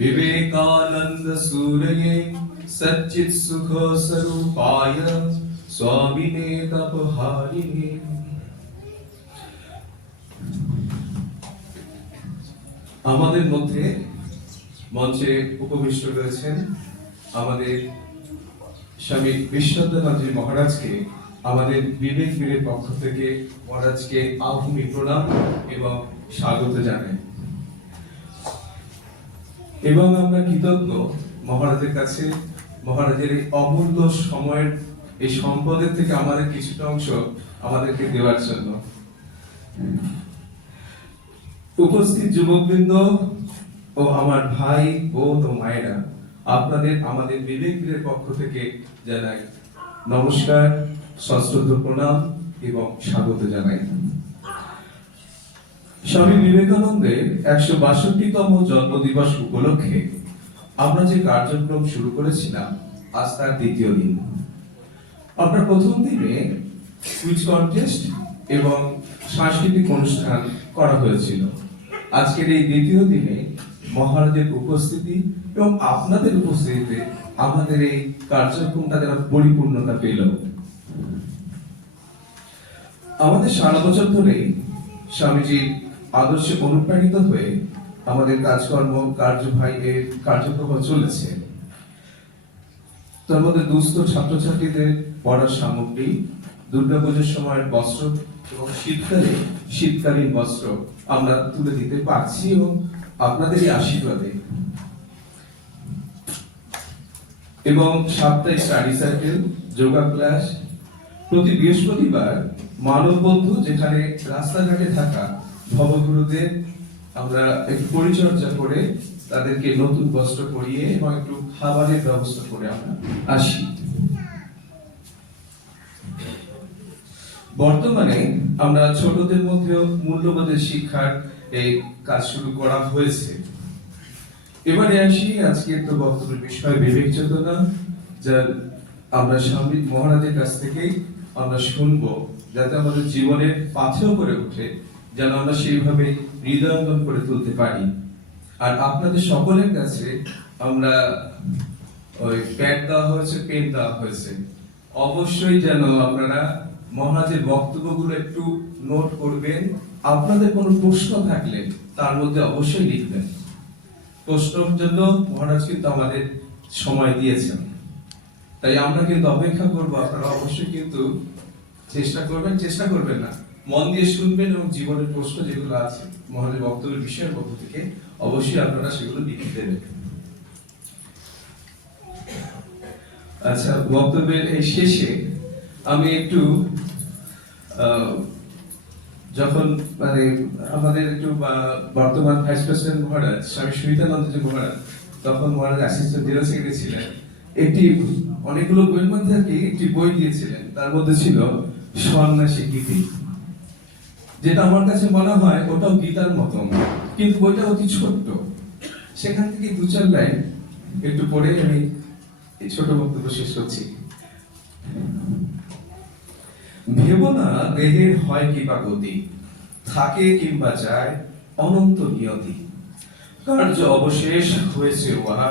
विवेकानंद सूर्ये सच्चित् सुख स्वरूपाय स्वामिने तपहारिणे। আমাদের মধ্যে মঞ্চে উপবিষ্ট রয়েছেন আমাদের স্বামী বিশ্বনাথজি মহারাজকে আমাদের বিবেক বীরের পক্ষ থেকে মহারাজকে আভূমি প্রণাম এবং স্বাগত জানাই এবং আমরা কৃতজ্ঞ মহারাজের কাছে মহারাজের এই অমূল্য সময়ের এই সম্পদের থেকে আমাদের কিছুটা অংশ আমাদেরকে দেওয়ার জন্য। উপস্থিত যুবকবৃন্দ ও আমার ভাই বোন ও মায়েরা, আপনাদের আমাদের বিবেক বীরের পক্ষ থেকে জানাই নমস্কার, সশ্রদ্ধ প্রণাম এবং স্বাগত জানাই। স্বামী বিবেকানন্দের ১৬২তম জন্মদিবস উপলক্ষে আমরা যে কার্যক্রম শুরু করেছিলাম আজ তার দ্বিতীয় দিন। আমরা প্রথম দিনে কুইজ কন্টেস্ট এবং সাংস্কৃতিক অনুষ্ঠান করা হয়েছিল। আজকের এই দ্বিতীয় দিনে মহারাজের উপস্থিতি এবং আপনাদের উপস্থিতিতে আমাদের এই কার্যক্রমটা যেন পরিপূর্ণতা পেল। আমাদের সারা বছর ধরে স্বামীজির আদর্শে অনুপ্রাণিত হয়ে আমাদের কাজকর্ম কার্যক্রম চলেছে। তার মধ্যে দুস্থ ছাত্রছাত্রীদের পড়ার সামগ্রী, দুর্গাপুজোর সময়ের বস্ত্র এবং শীতকালীন বস্ত্র আমরা তুলে দিতে পারছি এবং আপনাদেরই আশীর্বাদে। এবং সাপ্তাহিক স্টাডি সার্কেল, যোগা ক্লাস, প্রতি বৃহস্পতিবার মানব বন্ধু, যেখানে রাস্তাঘাটে থাকা ভবগুরুদের আমরা একটু পরিচর্যা করে তাদেরকে নতুন বস্ত্র পরিয়ে এবং একটু খাবারের ব্যবস্থা করে আমরা আসি। বর্তমানে আমরা ছোটদের মধ্যেও মূল্যবোধের শিক্ষার এই কাজ শুরু করা হয়েছে। এবারে আসি আজকের তো বক্তব্যের বিষয় বিবেক চেতনা, যার আমরা স্বামী মহারাজের কাছ থেকেই আমরা শুনবো, যাতে আমাদের জীবনের পাথেয় করে ওঠে, যেন আমরা সেইভাবে হৃদয়ঙ্গম করে তুলতে পারি। আর আপনাদের সকলের কাছে আমরা ওই প্যাড দেওয়া হয়েছে, পেন দেওয়া হয়েছে, অবশ্যই যেন আপনারা মহারাজের বক্তব্যগুলো একটু নোট করবেন। আপনাদের কোনো প্রশ্ন থাকলে তার মধ্যে অবশ্যই লিখবেন। প্রশ্নের জন্য মহারাজ কিন্তু আমাদের সময় দিয়েছেন। তাই আমরা কিন্তু অপেক্ষা করবো, আপনারা অবশ্যই কিন্তু চেষ্টা করবেন না, মন দিয়ে শুনবেন এবং জীবনের প্রশ্ন যেগুলো আছে মহলের বক্তব্যের বিষয়ের মধ্য থেকে অবশ্যই আপনারা সেগুলো লিখে দেবেন। আচ্ছা, বক্তব্যের এই শেষে আমি একটু যখন মানে আমাদের একটু বর্তমান ভাইস প্রেসিডেন্ট মহারাজ স্বামী সুবিধানন্দজি মহারাজ তখন মহারাজ অ্যাসিস্ট্যান্ট জেনারেল সেক্রেটারি ছিলেন, একটি অনেকগুলো বইয়ের মধ্যে একটি বই দিয়েছিলেন, তার মধ্যে ছিল সন্ন্যাসী গীতি, যেটা আমার কাছে মনে হয় ওটাও গীতার মতন, কিন্তু বইটা অতি ছোট্ট। সেখান থেকে 2-4 লাইন একটু পড়ে আমি এই ছোট বক্তব্য শেষ করছি। ভেব না দেহের হয় কিবা গতি, থাকে কিংবা যায় অনন্ত নিয়তি, কার্য অবশেষ হয়েছে উহা,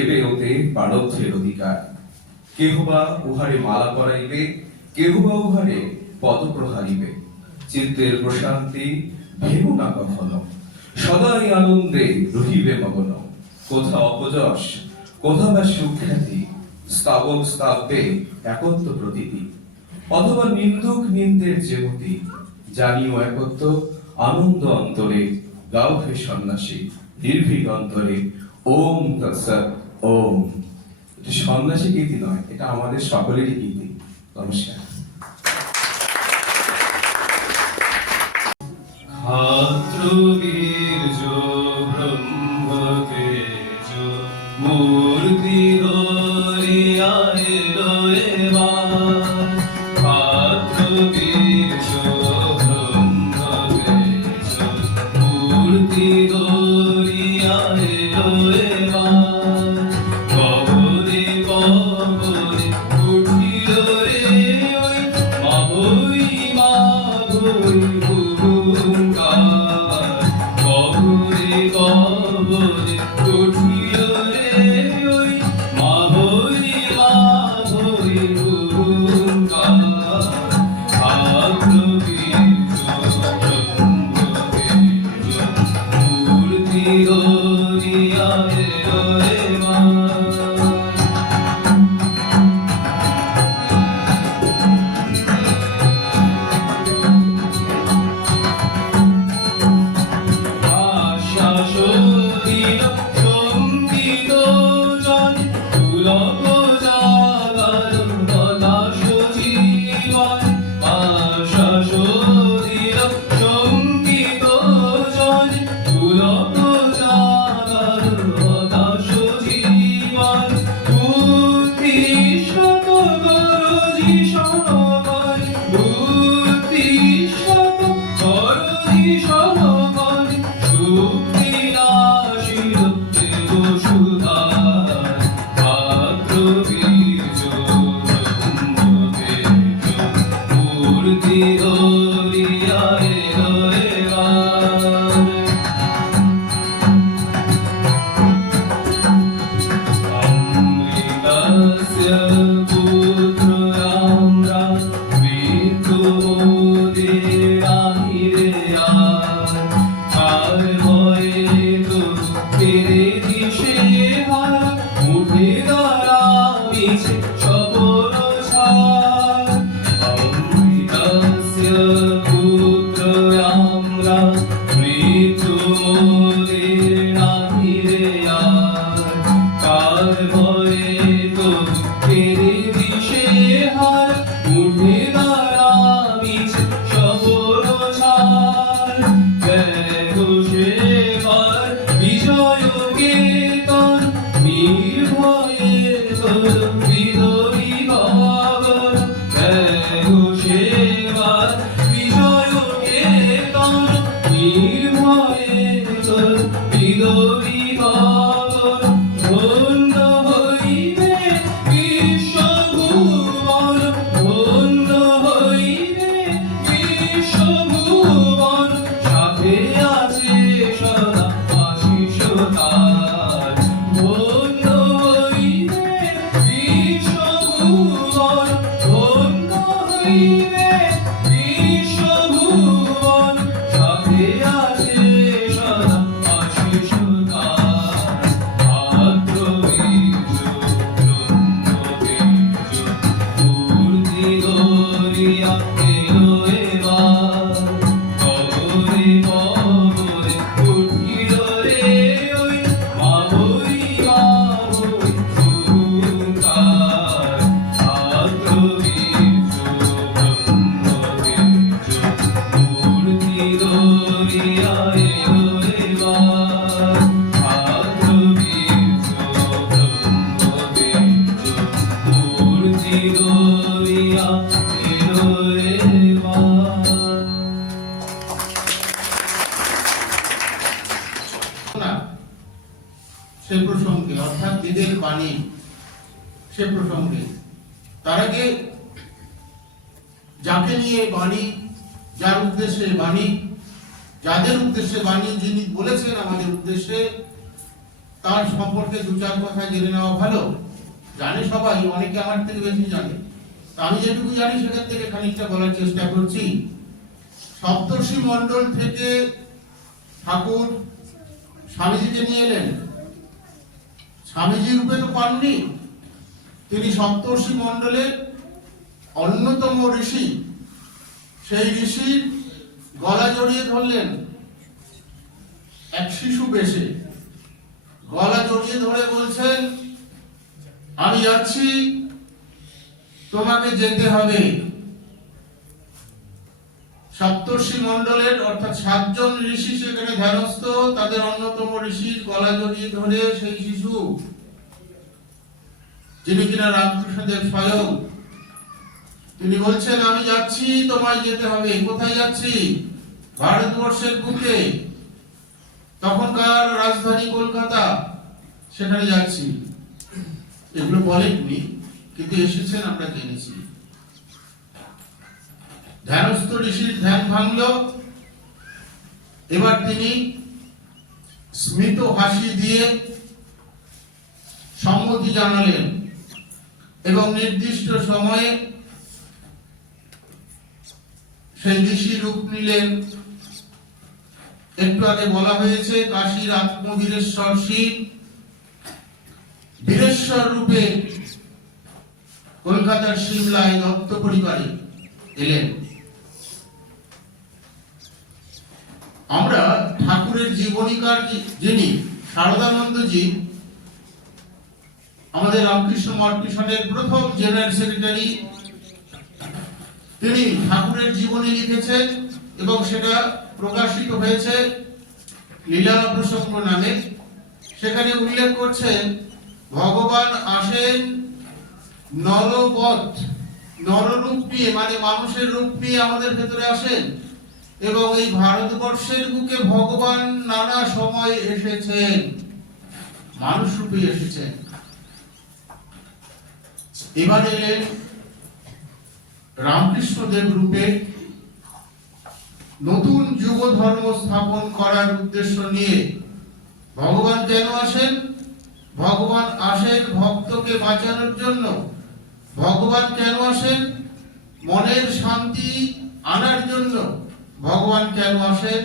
এবে ওতে পারব্ধের অধিকার। কেহ বা উহারে মালা পরাইবে, কেহ বা উহারে পদ প্রহারিবে, চিত্তের প্রশান্তি ভেব না কখনো, সদাই আনন্দে রহিবে মগ্ন। কোথা অপযশ, কোথা বা সুখ্যাতি, স্তাবক স্তাব্যে একত্ব প্রতীতি, অথবা নিন্দুক নিন্দের যেমতি, জানিও একত্ব আনন্দ অন্তরে, গাও হে সন্ন্যাসী নির্ভীক অন্তরে। ওম তৎসৎ ওম। এটা সন্ন্যাসী গীতি নয়, এটা আমাদের সকলেরই গীতি। নমস্কার। ক্ষাত্রবীর্য ব্রহ্মতেজ মূর্তি ধরিয়া এলো এবার। ক্ষাত্রবীর্য ব্রহ্মতেজ মূর্তি ধরিয়া এলো এবার। কবরে কবরে উঠিল রে ওই মাভৈ মাভৈ হুঙ্কার। কবরে কবরে উঠিল রে ওই মাভৈ মাভৈ হুঙ্কার। ক্ষাত্রবীর্য ব্রহ্মতেজ মূর্তি ধরিয়া এলো এবার। আশ্বাসদিল সঙ্গীত জন পুলক জাগরণ হতাশ জীবন। আশ্বাসদিল সঙ্গীত জন পুলক জাগরণ হতাশ জীবন। উত্তিষ্ঠত গরজি সনগণ, উত্তিষ্ঠত গরজি সনগণ। সুখবিলাসীর দেবসুধার। ক্ষাত্রবীর্য ব্রহ্মতেজ মূর্তি ধরিয়া এলো এবার। অমৃতস্য পুত্র রাম রাম মৃত্যুমোদের আহিরে আর। কার ভয়ে তো ফিরে দিশে হারা, উঠে দাঁড়াইছে সপন ছার। অমৃতস্য পুত্র রাম রাম মৃত্যুমোদের আহিরে আর। কার ভয়ে তো ফিরে দিশে হারা, উঠে দাঁড়াইছে সপন ছার। সেবার বিজয় কেতন নির্ভয়ে তোর বিদরি ভবন। সেবার বিজয় কেতন নির্ভয়ে তোর বিদরি ভবন। ধন্য হইবে বিশ্বভুবন, ধন্য হইবে বিশ্বভুবন। সাথে আছে সদা আশিস তার। ধন্য হইবে বিশ্বভুবন, ধন্য হইবে বিশ্বভুবন। সাথে আছে সদা আশিস তার। ক্ষাত্রবীর্য সে প্রসঙ্গে, অর্থাৎ বেদের বাণী সে প্রসঙ্গে। তার আগে যাকে নিয়ে বাণী, যার উদ্দেশ্যে বাণী, যাদের উদ্দেশ্যে বাণী, যিনি বলেছেন আমাদের উদ্দেশ্যে, তার সম্পর্কে দু চার কথা জেনে নেওয়া ভালো। জানে সবাই, অনেকে আমার থেকে বেশি জানে। তা আমি যেটুকু জানি সেখান থেকে খানিকটা বলার চেষ্টা করছি। সপ্তর্ষি মণ্ডল থেকে ঠাকুর স্বামীজিকে নিয়ে এলেন। স্বামীজি রূপে তো পাননি, তিনি সপ্তর্ষি মণ্ডলের অন্যতম ঋষি। সেই ঋষির গলা জড়িয়ে ধরলেন এক শিশু বেশে। গলা জড়িয়ে ধরে বলছেন, আমি যাচ্ছি, তোমাকে যেতে হবে। সপ্তর্ষি মণ্ডলের অর্থাৎ 7 জন ঋষি সেখানে ধ্যানস্থ। তাদের অন্যতম ঋষির গলা জড়িয়ে ধরে সেই শিশু, যিনি কিনা রামকৃষ্ণদেব স্বয়ং, তিনি বলছেন, আমি যাচ্ছি, তোমায় যেতে হবে। কোথায় যাচ্ছি? ভারতবর্ষের বুকে, তখনকার রাজধানী কলকাতা, সেখানে যাচ্ছি। এগুলো বলেননি, কিন্তু এসেছেন আমরা জেনেছি। ধ্যানস্থ ঋষির ধ্যান ভাঙল। এবার তিনি স্মিত হাসি দিয়ে সম্মতি জানালেন এবং নির্দিষ্ট সময়ে সেই ঋষি রূপ নিলেন। একটু আগে বলা হয়েছে, কাশীর আত্মবীরেশ্বর শিব বীরেশ্বর রূপে কলকাতার সিমলায় দত্ত পরিবারে এলেন। আমরা ঠাকুরের জীবনীকার যিনি শারদানন্দজি, আমাদের রামকৃষ্ণ মঠ মিশনের প্রথম জেনারেল সেক্রেটারি, তিনি ঠাকুরের জীবনী লিখেছেন এবং সেটা প্রকাশিত হয়েছে লীলা প্রসঙ্গ নামে। সেখানে উল্লেখ করছেন, ভগবান আসেন নরবৎ, নররূপ নিয়ে, মানে মানুষের রূপ নিয়ে আমাদের ভেতরে আসেন। এবং এই ভারতবর্ষের বুকে ভগবান নানা সময় এসেছেন, মানুষ রূপে এসেছেন। এবার এলেন রামকৃষ্ণদেব রূপে, নতুন যুগ ধর্ম স্থাপন করার উদ্দেশ্য নিয়ে। ভগবান কেন আসেন? ভগবান আসেন ভক্তকে বাঁচানোর জন্য। ভগবান কেন আসেন? মনের শান্তি আনার জন্য। ভগবান কেন আসেন?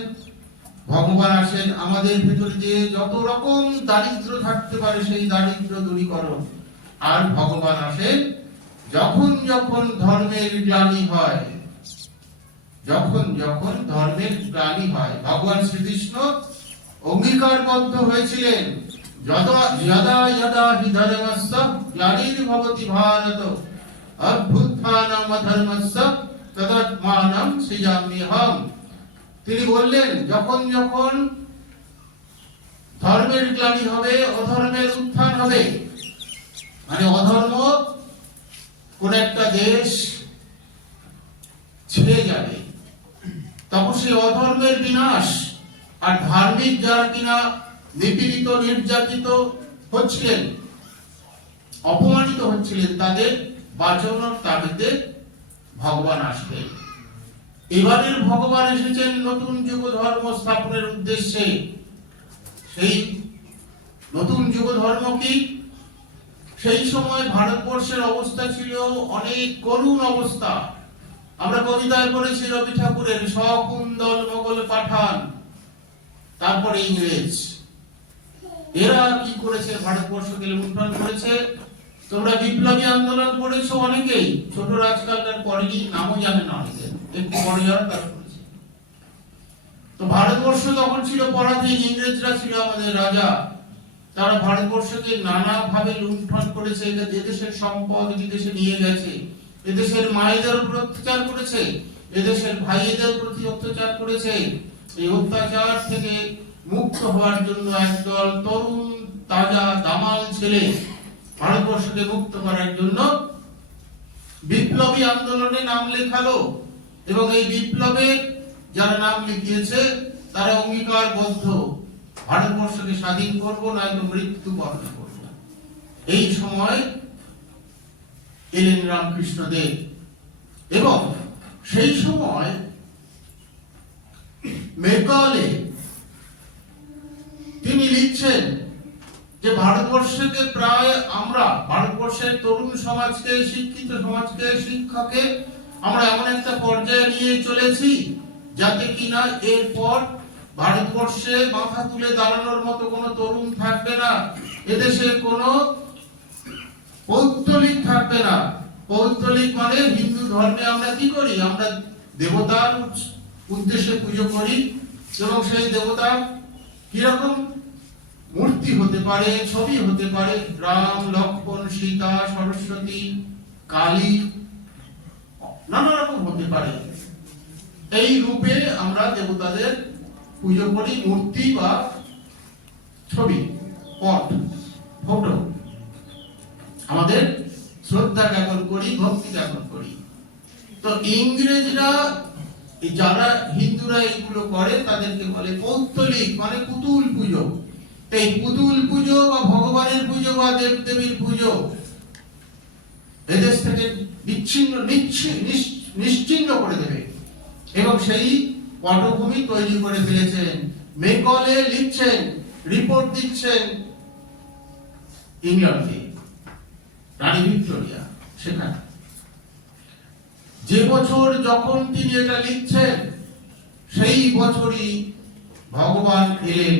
ভগবান আসেন আমাদের ভিতরে যে যত রকম দারিদ্র থাকতে পারে সেই দারিদ্র দূরীকরণ। আর ভগবান আসেন যখন যখন ধর্মের গ্লানি হয়, যখন যখন ধর্মের গ্লানি হয়। ভগবান শ্রীকৃষ্ণ অঙ্গীকারবদ্ধ হয়েছিলেন, যদা যদা যদা হি ধর্মস্য গ্লানির্ভবতি ভারত অভ্যুত্থানম অধর্মস্য তদাত্মানম সৃজাম্যহম। তিনি বললেন, যখন যখন ধর্মের গ্লানি হবে, অধর্মের উত্থান হবে, মানে অধর্ম কোন একটা দেশ ছেড়ে যাবে, তখন সেই অধর্মের বিনাশ। আর ধার্মিক যারা কিনা নিপীড়িত নির্যাতিত হচ্ছিলেন, অপমানিত হচ্ছিলেন, তাদের বাঁচানোর তাগিদে ভগবান আসবেন। এবারের ভগবান এসেছেন নতুন যুগ ধর্ম স্থাপনের উদ্দেশ্যে। সেই নতুন যুগ ধর্ম কি? সেই সময় ভারতবর্ষের অবস্থা ছিল অনেক করুণ অবস্থা। আমরা কবিতায় পড়েছি রবি ঠাকুরের, শকুন্তল মোগল পাঠান, তারপরে ইংরেজ। এরা কি করেছে? ভারতবর্ষকে লুণ্ঠন করেছে। তোমরা বিপ্লবী আন্দোলন করেছো অনেকেই, ছোট আজকালকার পরেই নামও জানে না অনেকে, একটু বড় যারা তারা করেছে। তো ভারতবর্ষ তখন ছিল পরাধীন, ইংরেজরা ছিল আমাদের রাজা। তারা ভারতবর্ষকে নানা ভাবে লুণ্ঠন করেছে, এদেশের সম্পদ বিদেশে নিয়ে গেছে, এদেশের মায়েদের উপর অত্যাচার করেছে, এদেশের ভাইদের প্রতি অত্যাচার করেছে। এই অত্যাচার থেকে মুক্ত হওয়ার জন্য একদল তরুণ তাজা দামাল ছেলে ভারতবর্ষকে মুক্ত করার জন্য বিপ্লবী আন্দোলনে নাম লেখালো। এবং এই বিপ্লবে যারা নাম লিখিয়েছে তারা অঙ্গীকারবদ্ধ ভারতবর্ষকে স্বাধীন করব, নয়তো মৃত্যু বরণ করব। এই সময় এলেন রামকৃষ্ণ দেব, এবং সেই সময় মেকালে তিনি লিখছেন যে ভারতবর্ষকে প্রায় আমরা ভারতবর্ষের তরুণ সমাজকে, শিক্ষিত সমাজকে, শিক্ষাকে আমরা এমন একটা পর্যায়ে নিয়ে চলেছি যাতে কিনা এরপর ভারতবর্ষে মাথা তুলে দাঁড়ানোর মতো কোনো তরুণ থাকবে না, এদেশে কোনো পৌত্তলিক থাকবে না। পৌত্তলিক মানে হিন্দু ধর্মে আমরা কি করি, আমরা দেবতার উদ্দেশ্যে পুজো করি, এবং সেই দেবতা কিরকম মূর্তি হতে পারে, ছবি হতে পারে, রাম, লক্ষ্মণ, সীতা, সরস্বতী, কালী, নানা রকম হতে পারে। এই রূপে আমরা দেবতাদের পুজো করি, মূর্তি বা ছবি, পট, ফটো, আমাদের শ্রদ্ধা জ্ঞাপন করি, ভক্তি জ্ঞাপন করি। তো ইংরেজরা, যারা হিন্দুরা এইগুলো করে, তাদেরকে বলে পৌত্তলিক, মানে পুতুল পুজো। এই পুতুল পুজো বা ভগবানের পুজো বা দেবদেবীর পুজো এদেশ থেকে নিশ্চিহ্ন করে দেবে, এবং সেই পটভূমি তৈরি করে ফেলেছেন। মেকলে লিখছেন, রিপোর্ট দিচ্ছেন ইংল্যান্ডে, রানী ভিক্টোরিয়া সেখানে। যে বছর যখন তিনি এটা লিখছেন, সেই বছরই ভগবান এলেন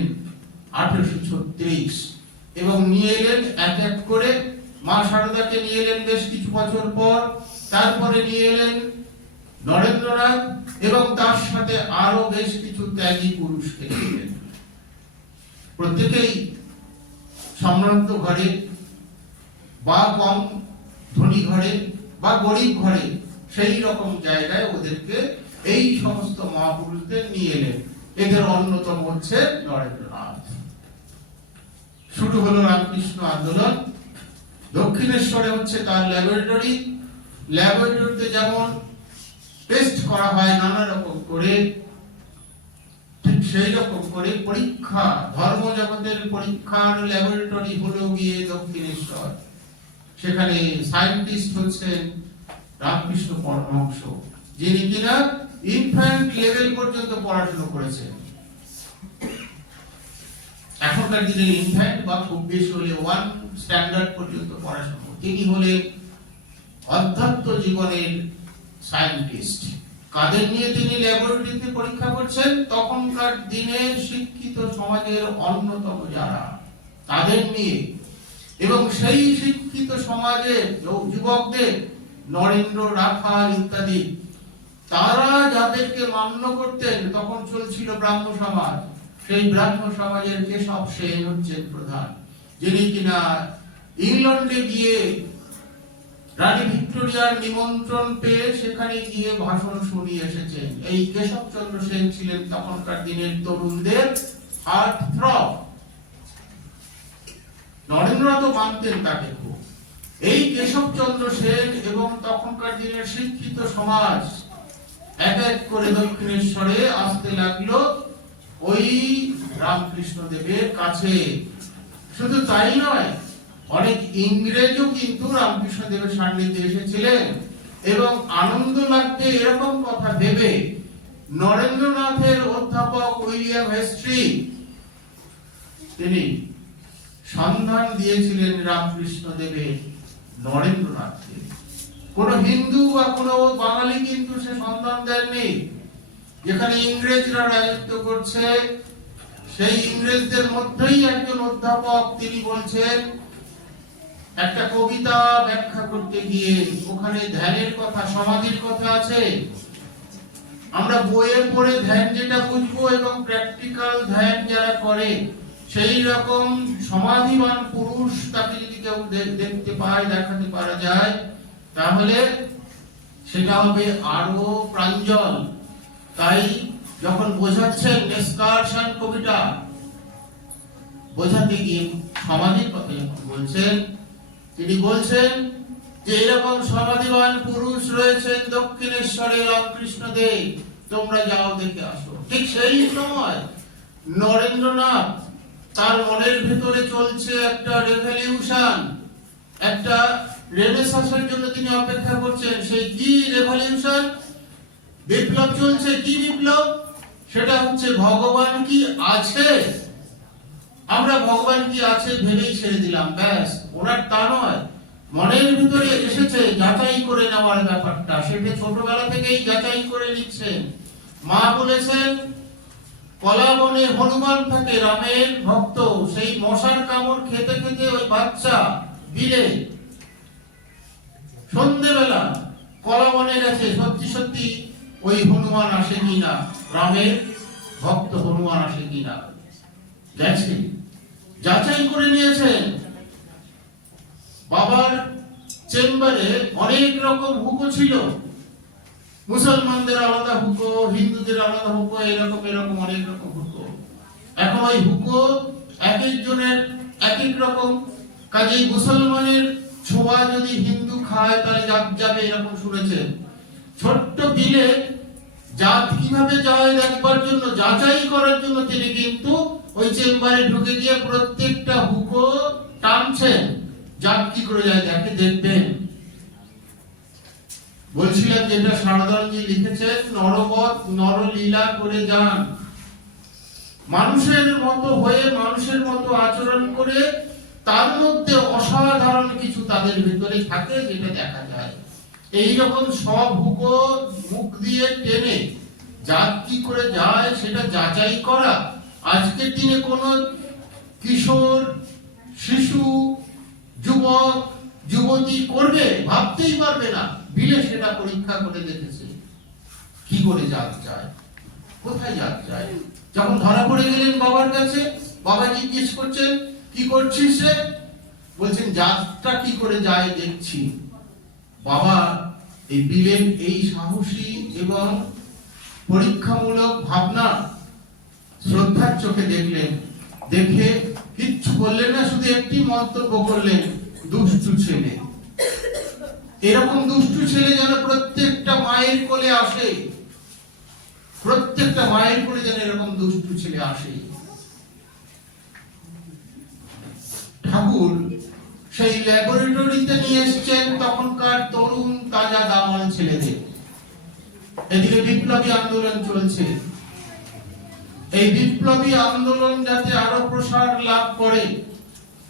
1836, এবং নিয়ে এলেন এক এক করে। মা শারদাকে নিয়ে এলেন বেশ কিছু বছর পর, তারপরে নিয়ে এলেন নরেন্দ্রনাথ, এবং তার সাথে আরো বেশ কিছু ত্যাগী পুরুষকে নিয়ে এলেন। প্রত্যেকেই সম্ভ্রান্ত ঘরে বা কম ধনী ঘরে বা গরিব ঘরে, সেই রকম জায়গায় ওদেরকে এই সমস্ত মহাপুরুষদের নিয়ে এলেন। এদের অন্যতম হচ্ছে নরেন্দ্রনাথ। শুরু হলো রামকৃষ্ণ আন্দোলন। দক্ষিণেশ্বরে হচ্ছে তার ল্যাবরেটরি। ল্যাবরেটরিতে যেমন টেস্ট করা হয় নানা রকম করে, ঠিক সেই রকম করে পরীক্ষা, ধর্মজগতের পরীক্ষার ল্যাবরেটরি হলো গিয়ে দক্ষিণেশ্বর। সেখানে সায়েন্টিস্ট হচ্ছেন রামকৃষ্ণ পরমহংস, যিনি কিনা ইনফ্যান্ট লেভেল পর্যন্ত পড়াশোনা করেছেন। এখনকার দিনে ইনফ্যান্ট বা খুব বেশি হলে 1 স্ট্যান্ডার্ড পর্যন্ত পড়াশোনা। তিনি হলেন অধ্যাত্ম জীবনের সায়েন্টিস্ট। কাদের নিয়ে তিনি ল্যাবরেটরিতে পরীক্ষা করছেন? তখনকার দিনের শিক্ষিত সমাজের অন্যতম যারা, তাদের নিয়ে। এবং সেই শিক্ষিত সমাজের যুবকদের, নরেন্দ্র, রাখাল ইত্যাদি, তারা যাদেরকে মান্য করতেন, তখন চলছিল ব্রাহ্ম সমাজ। সেই ব্রাহ্ম সমাজের কেশব সেন হচ্ছেন প্রধান, যিনি কিনা ইংল্যান্ডে গিয়ে রানী ভিক্টোরিয়ার নিমন্ত্রণ পেয়ে সেখানে গিয়ে ভাষণ শুনিয়ে এসেছেন। এই কেশবচন্দ্র সেন ছিলেন তখনকার দিনের তরুণদের হার্ট থ্রব। নরেন্দ্রনাথ মানতেন তাকে খুব। এই কেশবচন্দ্র সেন এবং তখনকার দিনের শিক্ষিত সমাজ এক এক করে দক্ষিণেশ্বরে আসতে লাগলো ওই রামকৃষ্ণ দেবের কাছে। শুধু তাই নয়, অনেক ইংরেজও কিন্তু রামকৃষ্ণ দেবের সান্নিধ্যে এসেছিলেন, এবং আনন্দ লাগবে এরকম কথা ভেবে নরেন্দ্রনাথের অধ্যাপক উইলিয়াম হেস্ট্রি তিনি সন্ধান দিয়েছিলেন রামকৃষ্ণ দেবের নরেন্দ্রনাথকে। কোন হিন্দু বা কোন বাঙালি কিন্তু সে সন্ধান দেননি। যেখানে ইংরেজরা রাজত্ব করছে, সেই ইংরেজদের মধ্যেই একজন অধ্যাপক, তিনি বলছেন একটা কবিতা ব্যাখ্যা করতে গিয়ে ওখানে ধ্যানের কথা, সমাধির কথা আছে। আমরা বইয়ে পড়ে ধ্যান যেটা বুঝবো এবং প্র্যাকটিক্যাল ধ্যান যারা করে, সেই রকম সমাধিবান পুরুষ তাকে যদি কেউ দেখতে পায়, দেখাতে পারা যায়, তাহলে সেটা হবে আরো প্রাঞ্জল। তাই যখন বোঝাচ্ছেন নিষ্কাশন কবিতা বোঝাতে গিয়ে সমাধির কথা যখন বলছেন, তিনি বলছেন যে এরকম সমাধিবান পুরুষ রয়েছেন দক্ষিণেশ্বরে রামকৃষ্ণ দেব, তোমরা যাও দেখে আসো। ঠিক সেই সময় নরেন্দ্রনাথ তার মনের ভেতরে চলছে একটা রেভলিউশন, একটা রেনেসাঁসের জন্য তিনি অপেক্ষা করছেন। সেই কি রেভলিউশন, বিপ্লব চলছে। কি বিপ্লব? সেটা হচ্ছে ভগবান কি আছে। আমরা ভগবান কি আছে ভেবেই ছেড়ে দিলাম, ব্যাস। ওনার তা নয়, মনের ভিতরে এসেছে যাচাই করে নেওয়ার ব্যাপারটা, সেটা ছোটবেলা থেকেই যাচাই করে নিচ্ছেন। মা বলেছেন কলা বনে হনুমান থাকে রামের ভক্ত, সেই মশার কামড় খেতে খেতে ওই বাচ্চা বিলে সন্ধ্যেবেলা কলা বনে গেছে, সত্যি সত্যি ওই হনুমান আসে কিনা, রামের ভক্ত হনুমান আসে কিনা গেছে, যাচাই করে নিয়েছেন। বাবার চেম্বারে অনেক রকম হুকো ছিল, মুসলমানদের আলাদা হুকো, হিন্দুদের আলাদা হুকো, এরকম এরকম অনেক রকম হুকো। এখন ওই হুকো এক একজনের এক এক রকম। কাজেই মুসলমানের ছোঁয়া যদি হিন্দু খায় তাহলে জাত যাবে, এরকম শুনেছেন। ছোট্ট বিলে জাত কিভাবে যায় দেখবার জন্য, যাচাই করার জন্য তিনি কিন্তু ওই চেম্বারে ঢুকে গিয়ে প্রত্যেকটা হুকো টানছেন, জাত কি করে যায় দেখে, দেখবেন। বলছিলাম যেটা সারদানজি লিখেছেন, নরবৎ নরলীলা করে যান, মানুষের মতো হয়ে মানুষের মতো আচরণ করে তার মধ্যে অসাধারণ কিছু তাদের ভিতরে থাকে যেটা দেখা যায়। এই রকম সব হুকো মুখ দিয়ে টেনে জাত কি করে যায় সেটা যাচাই করা আজকের দিনে কোন কিশোর, শিশু, যুবক, যুবতী করবে ভাবতেই পারবে না। বিলে সেটা পরীক্ষা করে দেখেছে কি করে জাত যায়, কোথায় জাত যায়। যখন ধরা পড়ে গেলেন বাবার কাছে, বাবা জিজ্ঞেস করছেন কি করছিস রে, বলছেন জাতটা কি করে যায় দেখছি। বাবা এই বিলের এই সাহসী এবং পরীক্ষামূলক ভাবনা শ্রদ্ধার চোখে দেখলেন, দেখে কিচ্ছু বললেন না, শুধু একটি মন্তব্য করলেন, দুষ্টু ছেলে। এরকম দুষ্টু ছেলে যেন প্রত্যেকটা মায়ের কোলে আসে, প্রত্যেকটা মায়ের কোলে যেন এরকম দুষ্টু ছেলে আসে। ঠাকুর সেই ল্যাবরেটরিতে নিয়ে এসেছেন তখনকার তরুণ তাজা দামাল ছেলেদের। এদিকে বিপ্লবী আন্দোলন চলছে। এই বিপ্লবী আন্দোলন যাতে আরো প্রসার লাভ করে,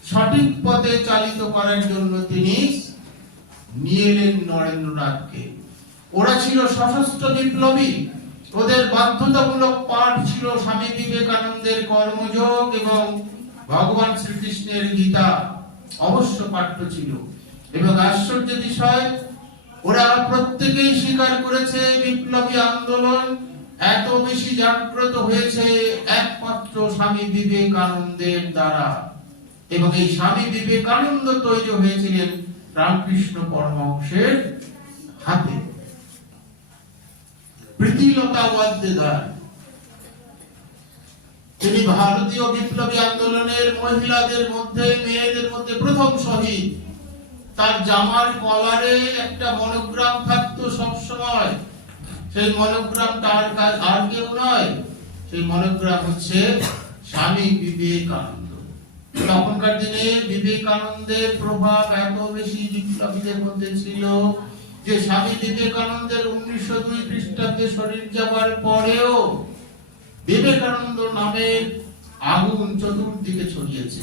সঠিক পথে চালিত করার জন্য তিনি নিয়ে এলেন নরেন্দ্রনাথকে। ওরা ছিল সশস্ত্র বিপ্লবী, ওদের বাধ্যতামূলক পাঠ ছিল স্বামী বিবেকানন্দের কর্মযোগ এবং ভগবান শ্রীকৃষ্ণের গীতা, অবশ্য পাঠ্য ছিল। এবং আশ্চর্য বিষয়, ওরা প্রত্যেকেই স্বীকার করেছে বিপ্লবী আন্দোলন এত বেশি জাগ্রত হয়েছে একমাত্র স্বামী বিবেকানন্দের দ্বারা। এবং এই স্বামী বিবেকানন্দ তৈরি হয়েছিলেন রামকৃষ্ণ পরমহংসের হাতে। প্রীতিলতা ওয়াদ্দেদার তিনি ভারতীয় বিপ্লবী আন্দোলনের মহিলাদের মধ্যে, মেয়েদের মধ্যে প্রথম শহীদ। তার জামার কলারে একটা মনোগ্রাম থাকতো সব সময়, সেই মনোগ্রামটা আর কেউ নয়, সেই মনোগ্রাম হচ্ছে স্বামী বিবেকানন্দ। তখনকার দিনে বিবেকানন্দের প্রভাব এত বেশি বিপ্লবীদের মধ্যে ছিল যে স্বামী বিবেকানন্দের 1902 খ্রিস্টাব্দে শরীর যাবার পরেও বিবেকানন্দ নামে আগুন চতুর্দিকে ছড়িয়েছে।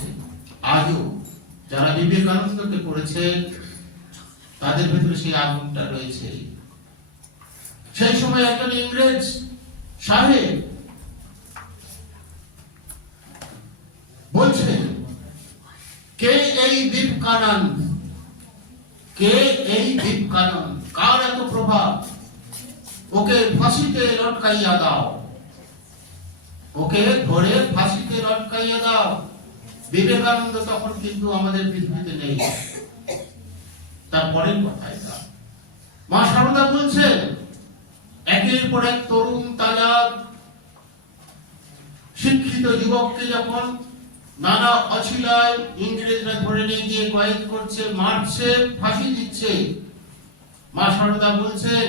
আজও যারা বিবেকানন্দকে পড়েছেন তাদের ভেতরে সেই আগুনটা রয়েছে। সেই সময় একজন ইংরেজ সাহেব বলছেন, কে এই বিবেকানন্দ, কে এই বিবেকানন্দ, কার এত প্রভাব, ওকে ফাঁসিতে লটকাইয়া দাও, ওকে ধরে ফাঁসিতে লটকাইয়া দাও। বিবেকানন্দ তখন কিন্তু আমাদের পৃথিবীতে নেই। তারপরের কথা এটা মা সারদা বলছেন, একের পর এক তরুণ তাজা শিক্ষিত যুবককে যখন নানা অছিলায় ইংরেজরা ধরে নিয়ে গিয়ে কয়েদ করছে, মারছে, ফাঁসি দিচ্ছে, মা সারদা বলছেন,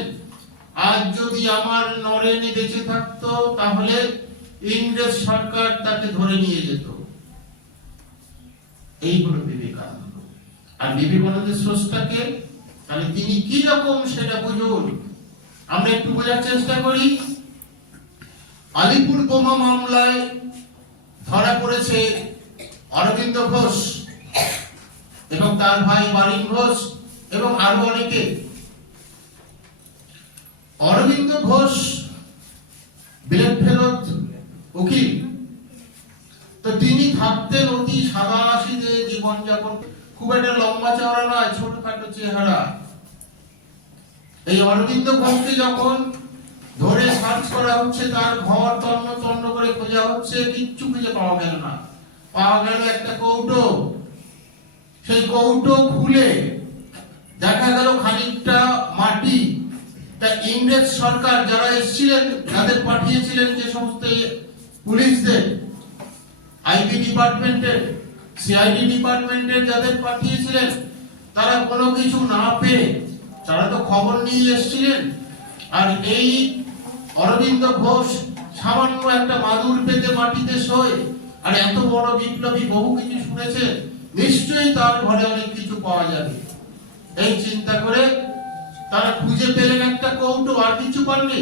আজ যদি আমার নরেন বেঁচে থাকতো তাহলে ইংরেজ সরকার তাকে ধরে নিয়ে যেত, এই হলো বিবেকানন্দ। আর বিবেকানন্দের স্রষ্টাকে, তাহলে তিনি কি রকম সেটা বুঝুন। আমরা একটু বোঝার চেষ্টা করি। আলিপুর বোমা মামলায় ধরা পড়েছে অরবিন্দ ঘোষ এবং তার ভাই বারিন ঘোষ এবং আরো অনেকে। অরবিন্দ ঘোষ বিলেত ফেরত উকিল, তো তিনি থাকতেন অতি সাদাসিধে জীবনযাপন, খুব একটা লম্বা চওড়া নয়, ছোটখাটো চেহারা। এই অরবিন্দ ঘোষকে যখন ধরে সার্চ করা হচ্ছে, তার ঘর তন্ন তন্ন করে খোঁজা হচ্ছে, কিচ্ছু খুঁজে পাওয়া গেল না। পাওয়া গেল একটা কৌটো। সেই কৌটো খুলে দেখা গেল খানিকটা মাটি। তা ইংরেজ সরকার যারা এসেছিলেন, যাদের পাঠিয়েছিলেন যে সমস্ত পুলিশদের, আইবি ডিপার্টমেন্টের, সিআইডি ডিপার্টমেন্টের যাদের পাঠিয়েছিলেন, তারা কোনো কিছু না পেয়ে, তারা তো খবর নিয়ে এসেছিলেন। আর এই অরবিন্দ ঘোষ সামান্য একটা মাদুর পেতে মাটিতে শোয়, আর এত বড় বিপ্লবী, বহু কিছু শুনেছে, নিশ্চয়ই তার ঘরে অনেক কিছু পাওয়া যাবে। এই চিন্তা করে তারা খুঁজে পেলেন একটা কৌটো, আর কিছু পাননি।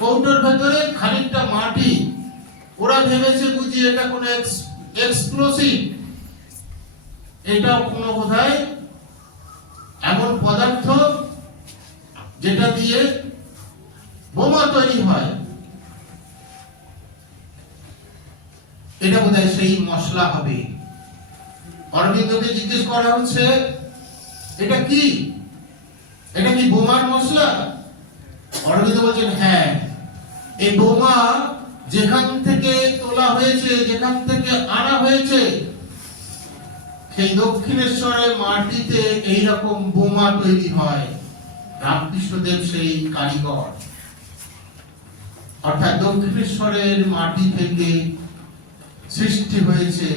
কৌটোর ভেতরে খানিকটা মাটি। ওরা ভেবেছে বুঝি এটা কোনো এক্সপ্লোসিভ, এটা কোনো বোধহয় এমন পদার্থ যেটা দিয়ে বোমা তৈরি হয়, এটা বোধহয় সেই মশলা হবে। অরবিন্দকে জিজ্ঞেস করা হচ্ছে, এটা কি, এটা কি বোমার মশলা? অরবিন্দ বলছেন, হ্যাঁ, এই বোমা যেখান থেকে তোলা হয়েছে, যেখান থেকে আনা হয়েছে, সেই দক্ষিণেশ্বরের মাটিতে এইরকম বোমা তৈরি হয়। রামকৃষ্ণদেব সেই কারিগর। অর্থাৎ দক্ষিণেশ্বরের মাটি থেকে সৃষ্টি হয়েছে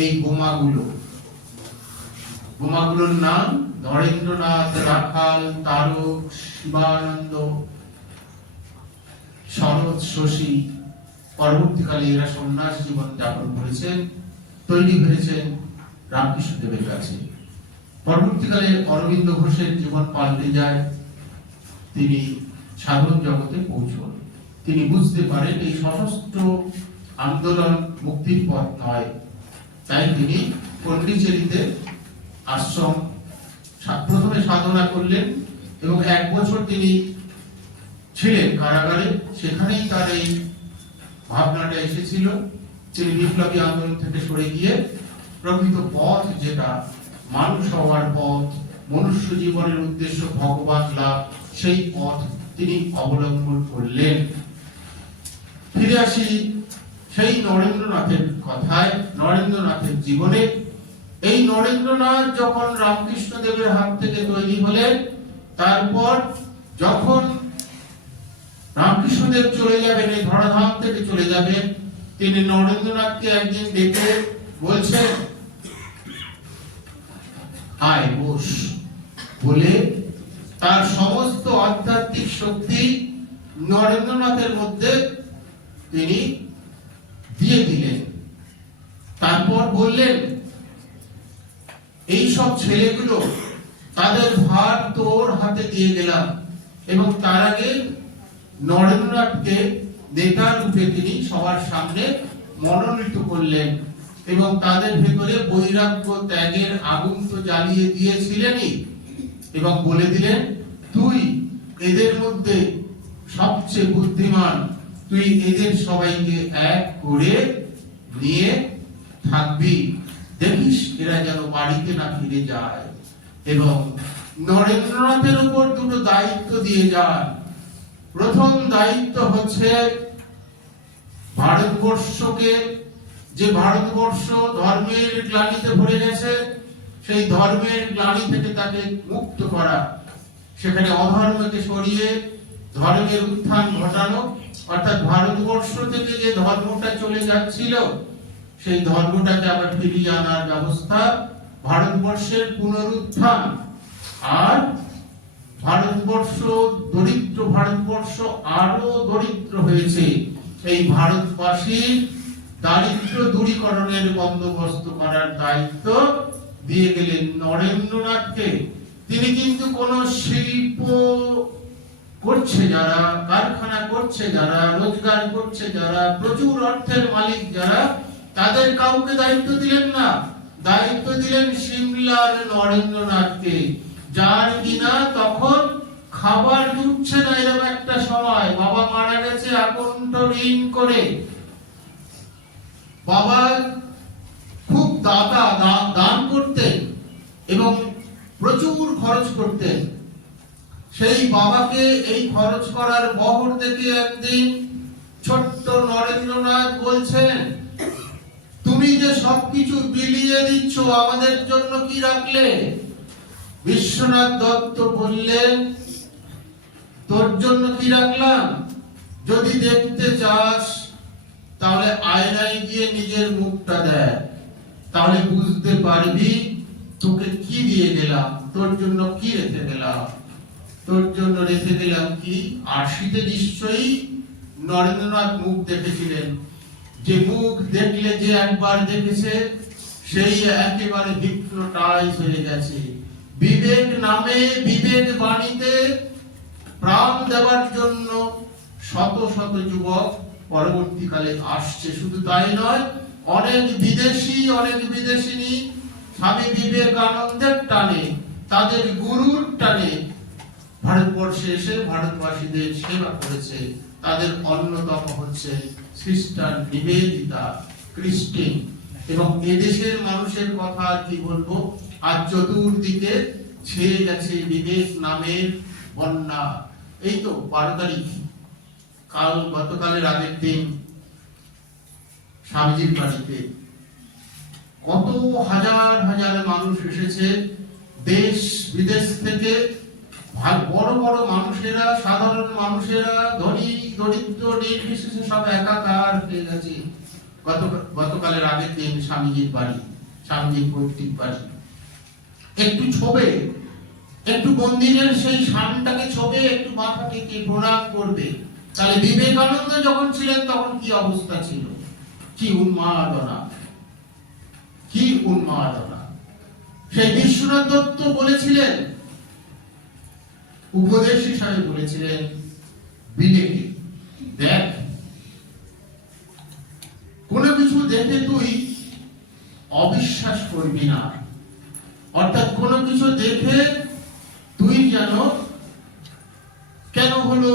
এই বোমাগুলো। বোমাগুলোর নাম নরেন্দ্রনাথ, রাখাল, তারক, শিবানন্দ, শরৎ, শশী। পরবর্তীকালে এরা সন্ন্যাস জীবন যাপন করেছেন, তৈরি হয়েছেন রামকৃষ্ণদেবের কাছে। পরবর্তীকালে অরবিন্দ ঘোষের জীবন পাল্টে যায়। তিনি সাধন জগতে পৌঁছন। তিনি বুঝতে পারেন এই সশস্ত্র আন্দোলন মুক্তির পথ নয়। তাই তিনি পন্ডিচেরিতে আশ্রম প্রথমে সাধনা করলেন এবং 1 বছর তিনি ছিলেন কারাগারে। সেখানেই তার এই ভাবনাটা এসেছিল। তিনি বিপ্লবী আন্দোলন থেকে সরে গিয়ে প্রকৃত পথ, যেটা মানুষ হওয়ার পথ, মনুষ্য জীবনের উদ্দেশ্য ভগবান লাভ, সেই পথ তিনি অবলম্বন করলেন। ফিরে আসি সেই নরেন্দ্রনাথের কথায়, নরেন্দ্রনাথের জীবনে। এই নরেন্দ্রনাথ যখন রামকৃষ্ণদেবের হাত থেকে তৈরি হলেন, তারপর যখন রামকৃষ্ণদেব চলে যাবেন, এই ধরাধাম থেকে চলে যাবেন, তিনি নরেন্দ্রনাথকে একদিন ডেকে বলছেন, আয় বস, বলে তার সমস্ত আধ্যাত্মিক শক্তি নরেন্দ্রনাথের মধ্যে তিনি দিয়ে দিলেন। তারপর বললেন, এই সব ছেলেগুলো, তাদের ভার তোর হাতে দিয়ে গেলাম। এবং তার আগে নরেন্দ্রনাথকে নেতা রূপে তিনি সবার সামনে মনোনীত করলেন এবং তাদের ভেতরে বৈরাগ্য ত্যাগের আগুন তো জ্বালিয়ে দিয়েছিলেনই, এবং বলে দিলেন, তুই এদের মধ্যে সবচেয়ে বুদ্ধিমান, তুই এদের সবাইকে এক করে নিয়ে থাকবি, দেখিস এরা যেন বাড়িতে না ফিরে যায়। এবং নরেন্দ্রনাথের উপর 2টো দায়িত্ব দিয়ে যান। প্রথম দায়িত্ব হচ্ছে ভারতবর্ষকে, যে ভারতবর্ষ ধর্মের গ্লানিতে ভরে গেছে, সেই ধর্মের গ্লানি থেকে তাকে মুক্ত করা, সেখানে অধর্মকে সরিয়ে ধর্মের উত্থান ঘটানো। অর্থাৎ ভারতবর্ষ থেকে যে ধর্মটা চলে যাচ্ছিল, সেই ধর্মটাকে আবার ফিরিয়ে আনার ব্যবস্থা, ভারতবর্ষের পুনরুত্থান। আর ভারতবর্ষ দরিদ্র, ভারতবর্ষ আরো দরিদ্র হয়েছে, এই ভারতবাসী দারিদ্র দূরীকরণের বন্দোবস্ত করার দায়িত্ব দিয়ে গেলেন নরেন্দ্রনাথকে। তিনি কিন্তু কোন শিল্প করছে যারা, কারখানা করছে যারা, রোজগার করছে যারা, প্রচুর অর্থের মালিক যারা, তাদের কাউকে দায়িত্ব দিলেন না। দায়িত্ব দিলেন সিমলার নরেন্দ্রনাথকে, যার কিনা তখন খাবার জুটছে না। এরকম একটা সময় বাবা মারা গেছে আকণ্ঠ ঋণ করে। বাবা খুব দান করতেন এবং প্রচুর খরচ করতেন। সেই বাবাকে এই খরচ করার বহর দেখে একদিন ছোট্ট নরেন্দ্রনাথ বলছেন, তুমি যে সবকিছু বিলিয়ে দিচ্ছ, আমাদের জন্য কি রাখলে? বিশ্বনাথ দত্ত বললেন, তোর জন্য কি রাখলাম? যদি দেখতে চাস তাহলে আয়নায় গিয়ে নিজের মুখটা দেখ, তাহলে বুঝতে পারবি তোকে কি দিয়ে গেলাম, তোর জন্য কি রেখে গেলাম। তোর জন্য রেখে গেলাম কি? আশিতে নিশ্চয়ই নরেন্দ্রনাথ মুখ দেখেছিলেন, যে মুখ দেখলে যে একবার দেখেছে সেই একেবারে হিপনোটাইজ হয়ে গেছে। বিবেক নামে, বিবেক বাণীতে প্রাণ দেওয়ার জন্য শত শত যুবক পরবর্তীকালে আসছে। শুধু তাই নয়, অনেক বিদেশি, অনেক বিদেশিনী স্বামী বিবেকানন্দের টানে, তাদের গুরুর টানে ভারতবর্ষে এসে ভারতবাসীদের সেবা করেছে। তাদের অন্যতম হচ্ছে সিস্টার নিবেদিতা ক্রিস্টিন। এবং এদেশের মানুষের কথা আর কি বলবো, আর চতুর্দিকে ছেয়ে গেছে বিবেক নামের বন্যা। এই তো 12 তারিখ, গতকালের আগের দিন স্বামীজির বাড়িতে কত হাজার হাজার মানুষ এসেছে, দেশ বিদেশ থেকে। বড় বড় মানুষেরা, সাধারণ মানুষেরা, ধনী দরিদ্র নির্বিশেষে সব একাকার হয়ে গেছে গতকালের আগের দিন স্বামীজির বাড়ি, স্বামীজির পৈতৃক বাড়ি। একটু ছবে, একটু মন্দিরের সেই শানটাকে ছবে, একটু মাথা টেকে প্রণাম করবে। তাহলে বিবেকানন্দ যখন ছিলেন তখন কি অবস্থা ছিল? কি উন্মাদনা, কি উন্মাদনা! সেই বিশ্বনাথ দত্ত বলেছিলেন, উপদেশ হিসাবে বলেছিলেন, বিবেকে দেখ, কোনো কিছু দেখে তুই অবিশ্বাস করবি না। অর্থাৎ কোনো কিছু দেখে তুই যেন কেন হলো,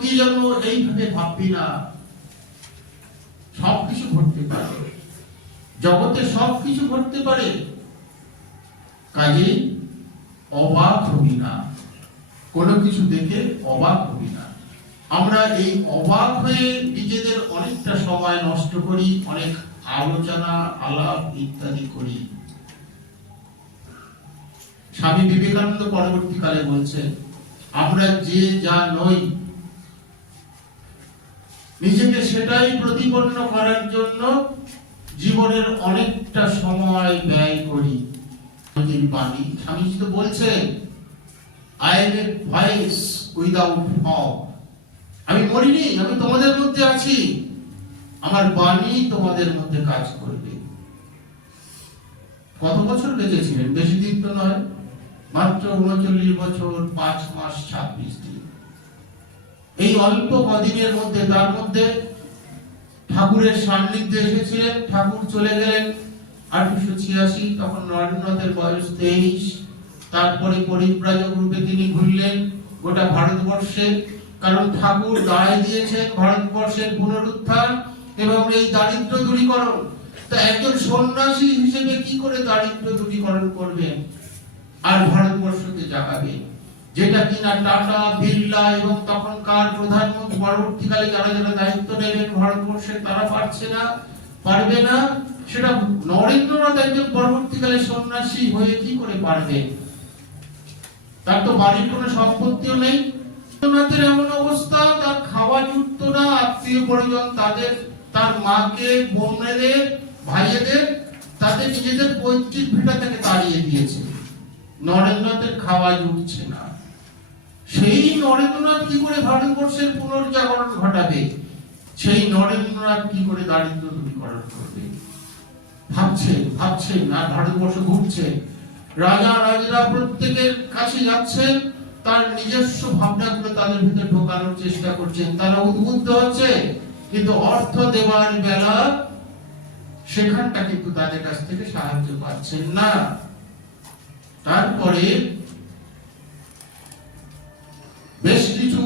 কি যেন এইভাবে ভাববি না। সবকিছু ঘটতে পারে, জগতে সবকিছু ঘটতে পারে, কাজে অবাক হবি না। কোনো কিছু দেখে অবাক হবি না। আমরা এই অবাক হয়ে নিজেদের অনেকটা সময় নষ্ট করি, অনেক আলোচনা আলাপ ইত্যাদি করি। স্বামী বিবেকানন্দ পরবর্তীকালে বলছেন, আমরা যে যা নই, নিজেকে সেটাই প্রতিপন্ন করার জন্য জীবনের অনেকটা সময় ব্যয় করি। বাণী স্বামীজি তো বলছেন, I am a voice without form. আমি মরিনি, আমি তোমাদের মধ্যে আছি, আমার বাণী তোমাদের মধ্যে কাজ করবে। কত বছর বেঁচেছিলেন? বেশি দিন তো নয়, মাত্র 39 বছর 5 মাস 26 দিন। এই অল্প কদিনের মধ্যে, তার মধ্যে ঠাকুরের সান্নিধ্যে এসেছিলেন, ঠাকুর চলে গেলেন 1886, তখন নরেন্দ্রনাথের বয়স 23। তারপরে পরিব্রাজক রূপে তিনি ঘুরলেন গোটা ভারতবর্ষে, কারণ ঠাকুর দায় দিয়েছেন ভারতবর্ষের পুনরুত্থান এবং এই দারিদ্র দূরীকরণ। তা একজন সন্ন্যাসী হিসেবে কি করে দারিদ্র দূরীকরণ করবেন আর ভারতবর্ষকে জাগাবেন, যেটা কিনা টাটা, বিড়লা এবং তখনকার প্রধানমন্ত্রী, পরবর্তীকালে যারা যারা দায়িত্ব নেবেন ভারতবর্ষে, তারা পারবে না। সেটা নরেন্দ্রনাথ একজন পরবর্তীকালে সন্ন্যাসী হয়ে কি করে পারবেন? তার তো বাড়ির কোনো সম্পত্তিও নেই। নরেন্দ্রনাথের এমন অবস্থা, তার খাওয়া জুটতো না, আত্মীয় পরিজন তাদের, তার মাকে, বোনেদের, ভাইয়েদের, তাদের নিজেদের পৈতৃক ভিটা থেকে তাড়িয়ে দিয়েছে। নরেন্দ্রনাথের খাওয়া জুটছে না। সেই নরেন্দ্রনাথ কি করে ভারতবর্ষের পুনর্জাগরণ ঘটাবে? সেই নরেন্দ্রনাথ কি করে দারিদ্র দূর করবে। ভাবছেন আর ভারতবর্ষ ঘুরছেন, রাজারা প্রত্যেকের কাছে যাচ্ছেন, তার নিজস্ব ভাবনাগুলো তাদের ভিতরে ঢোকানোর চেষ্টা করছেন, তারা উদ্বুদ্ধ হচ্ছে, কিন্তু অর্থ দেওয়ার বেলা সেখানটা কিন্তু তাদের কাছ থেকে সাহায্য পাচ্ছেন না। তারপরে বেশ কিছু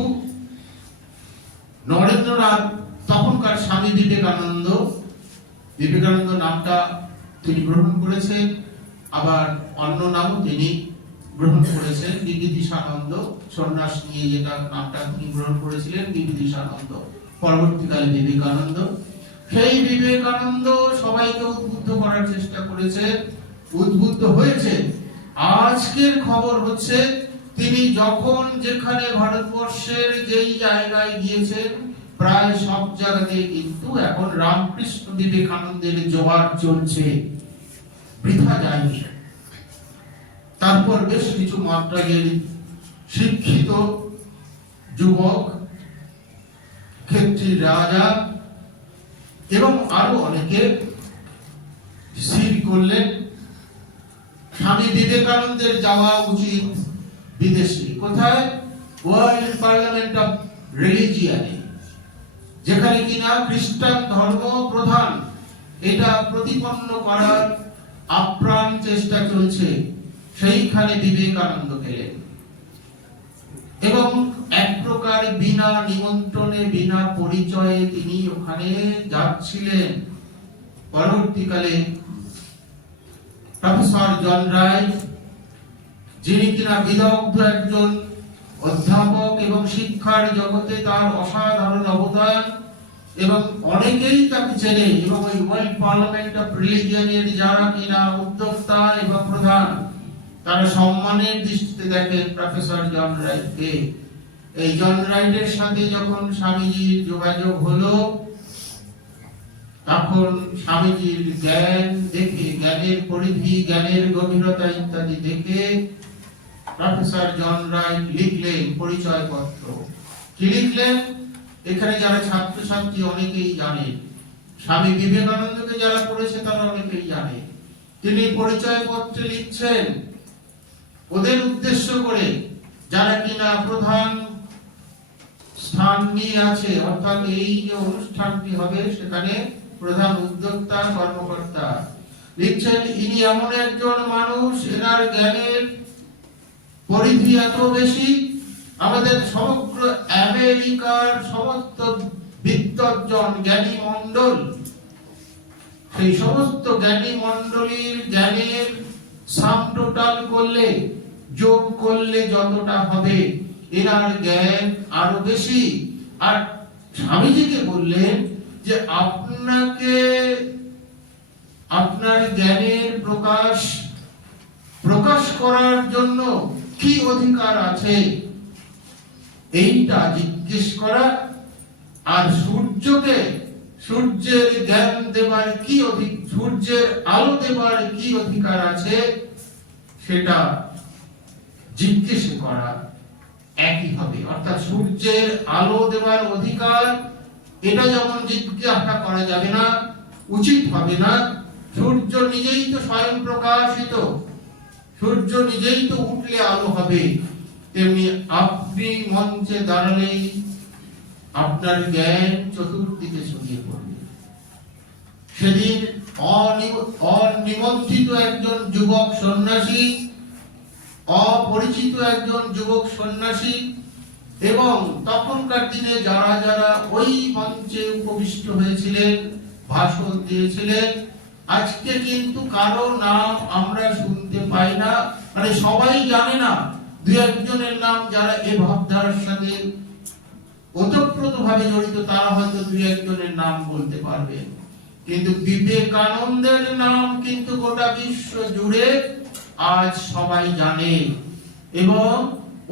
নরেন্দ্রনাথ, তখনকার স্বামী বিবেকানন্দ নামটা তিনি গ্রহণ করেছেন, আবার অন্য নামও তিনি গ্রহণ করেছেন, বিবিদিশানন্দ, সন্ন্যাস নিয়ে যেটা নামটা তিনি গ্রহণ করেছিলেন বিবিদিশানন্দ, পরবর্তীকালে বিবেকানন্দ। সেই বিবেকানন্দ সবাইকে উদ্বুদ্ধ করার চেষ্টা করেছেন, উদ্বুদ্ধ হয়েছে। আজকের খবর হচ্ছে তিনি যখন যেখানে ভারতবর্ষের যেই জায়গায় গিয়েছেন, প্রায় সব জায়গাতে কিন্তু এখন রামকৃষ্ণ বিবেকানন্দের জোয়ার চলছে, বৃথা যায়নি। তারপর বেশ কিছু মাত্রাগের শিক্ষিত যুবক, ক্ষেত্রী রাজা এবং আরো অনেকে স্থির করলেন স্বামী বিবেকানন্দের যাওয়া উচিত বিদেশে। কোথায়? ওয়ার্ল্ড পার্লামেন্ট অফ রিলিজিয়ানে, যেখানে কিনা খ্রিস্টান ধর্ম প্রধান, এটা প্রতিপন্ন করার আপ্রাণ চেষ্টা চলছে। সেইখানে বিবেকানন্দ গেলেন এবং এক প্রকার বিনা নিমন্ত্রণে, বিনা পরিচয়ে তিনি ওখানে যাচ্ছিলেন। পরবর্তীকালে প্রফেসর জন রায়, যিনি কিনা বিদগ্ধ একজন অধ্যাপক এবং শিক্ষার জগতে তার অসাধারণ অবদান, এবং অনেকেই তাকে চেনে, এবং ওই ওয়ার্ল্ড পার্লামেন্ট অফ রিলিজিয়নের যারা কিনা উদ্যোক্তা এবং প্রধান, তারা সম্মানের দৃষ্টিতে দেখেন প্রফেসর জন রাইটকে। এই জন রাইটের সাথে যখন স্বামীজির যোগাযোগ হলো, তখন স্বামীজির জ্ঞান দেখে, জ্ঞানের পরিধি, জ্ঞানের গভীরতা ইত্যাদি দেখে প্রফেসর জন রাইট লিখলেন পরিচয় পত্র। কি লিখলেন? এখানে যারা ছাত্রছাত্রী অনেকেই জানে, স্বামী বিবেকানন্দকে যারা পড়েছে তারা অনেকেই জানে। তিনি পরিচয় পত্রে লিখছেন ওদের উদ্দেশ্য করে, যারা কিনা প্রধান স্থান নিয়ে আছে, অর্থাৎ এই যে অনুষ্ঠানটি হবে সেখানে প্রধান উদ্যোক্তা, কর্মকর্তা। লিখছেন ইনি এমন একজন মানুষ, এনার জ্ঞানের পরিধি এত বেশি, আমাদের সমগ্র আমেরিকার সমস্ত বিদ্বজ্জন জ্ঞানী মণ্ডল, সেই সমস্ত জ্ঞানী মণ্ডলীর জ্ঞানের সাম টোটাল করলে, যোগ করলে যতটা হবে, এনার জ্ঞান আরো বেশি। আর স্বামীজিকে বললেন যে আপনাকে আপনার জ্ঞানের প্রকাশ করার জন্য কি অধিকার আছে, এইটা জিজ্ঞেস করা। আর সূর্যের জ্ঞান দেবার কি সূর্যের আলো দেবার কি অধিকার আছে, সেটা জিজ্ঞেস করা একই হবে। অর্থাৎ সূর্যের আলো দেবার অধিকার, এটা যেমন জিজ্ঞাসা করা যাবে না, উচিত হবে না। সূর্য নিজেই তো স্বয়ং প্রকাশিত, সূর্য নিজেই তো উঠলে আলো হবে, তেমনি আপনি মঞ্চে দাঁড়ালেই আপনার জ্ঞান চতুর্দিকে ছড়িয়ে পড়বে। সেদিন অনিমন্ত্রিত একজন যুবক সন্ন্যাসী, অপরিচিত একজন যুবক সন্ন্যাসী, এবং তখনকার দিনে যারা যারা ওই মঞ্চে উপবিষ্ট হয়েছিলেন, ভাষণ দিয়েছিলেন, আজকে কিন্তু কারো নাম আমরা শুনতে পাই না, মানে সবাই জানে না। দুই একজনের নাম যারা এই ভাবধারার সাথে ওতপ্রোতভাবে জড়িত, তারা হয়তো দুই একজনের নাম বলতে পারবেন, কিন্তু বিবেকানন্দের নাম কিন্তু গোটা বিশ্ব জুড়ে আজ সবাই জানে। এবং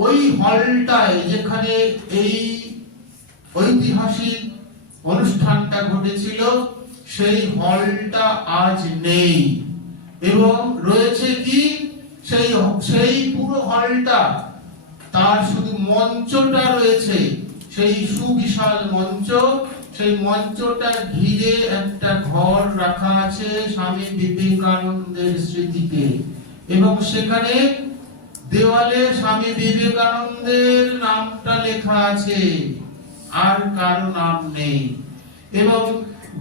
ওই হলটায় যেখানে এই ঐতিহাসিক অনুষ্ঠানটা ঘটেছিল, সেই হলটা আজ নেই, এবং রয়েছে কি সেই পুরো হলটা, তার শুধু মঞ্চটা রয়েছে, সেই সুবিশাল মঞ্চ, সেই মঞ্চটা ঘিরে একটা ঘর রাখা আছে স্বামী বিবেকানন্দের স্মৃতিতে, এবং সেখানে দেওয়ালে স্বামী বিবেকানন্দের নামটা লেখা আছে, আর কারো নাম নেই। এবং